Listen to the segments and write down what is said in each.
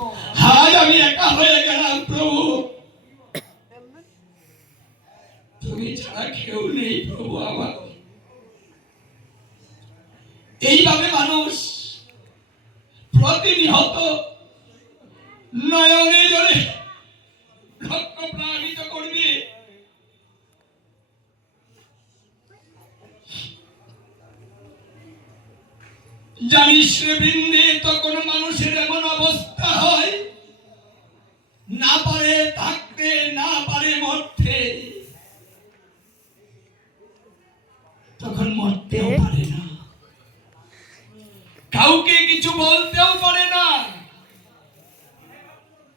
আজ আমি একা হয়ে গেলাম প্রভু, তুমি ছাড়া কেউ নেই প্রভু আমার। এইভাবে মানুষ প্রতিনিহত নয়নে জলে রক্ত প্লাবিত করবে। জানিস রে বৃন্দে, তখন মানুষের এমন অবস্থা হয়, না পারে থাকতে, না পারে মরতে, তখন মরতেও পারে না, কাউকে কিছু বলতেও পারে না।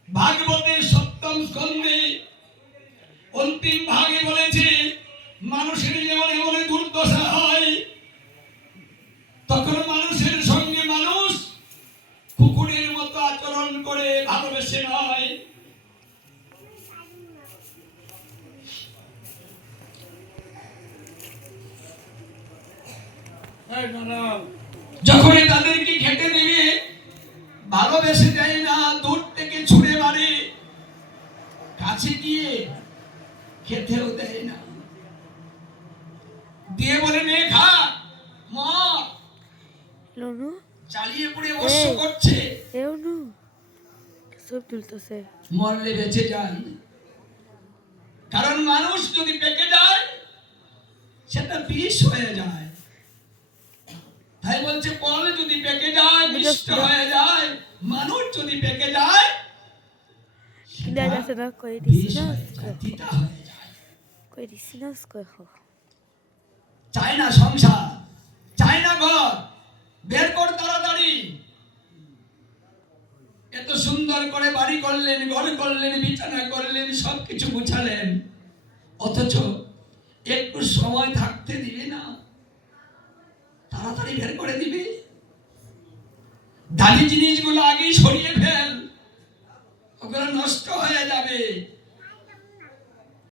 ভাগবতের সপ্তম স্কন্ধে অন্তিম ভাগে বলেছে, মানুষের যেমন এমন দুর্দশা হয়, তখন মানুষের সঙ্গে মানুষ কুকুরের মতো আচরণ করে, ভালোবেসে নয়। যখনই তাদেরকে খেতে দেবে, ভালোবেসে দেয় না, দূর থেকে ছুঁড়ে মারে, কাছে গিয়ে খেতেও দেয় না, দিয়ে বলে নে খা, মর। চালিয়ে পড়ে অবশ্য করছে, মরলে বেঁচে যায়। কারণ মানুষ যদি পেকে যায় সেটা বিষ হয়ে যায়। তাই বলছে ফল যদি পেকে যায় মিষ্ট হয়ে যায়, মানুষ যদি পেকে যায় চায় না সংসার, চায় না ঘর, বের কর তাড়াতাড়ি। এত সুন্দর করে বাড়ি করলেন, ঘর করলেন, বিছানা করলেন, সবকিছু গুছালেন, অথচ একটু সময় থাকতে দিবে না, তাড়াতাড়ি বের করে দিবে। দামি জিনিসগুলো আগেই সরিয়ে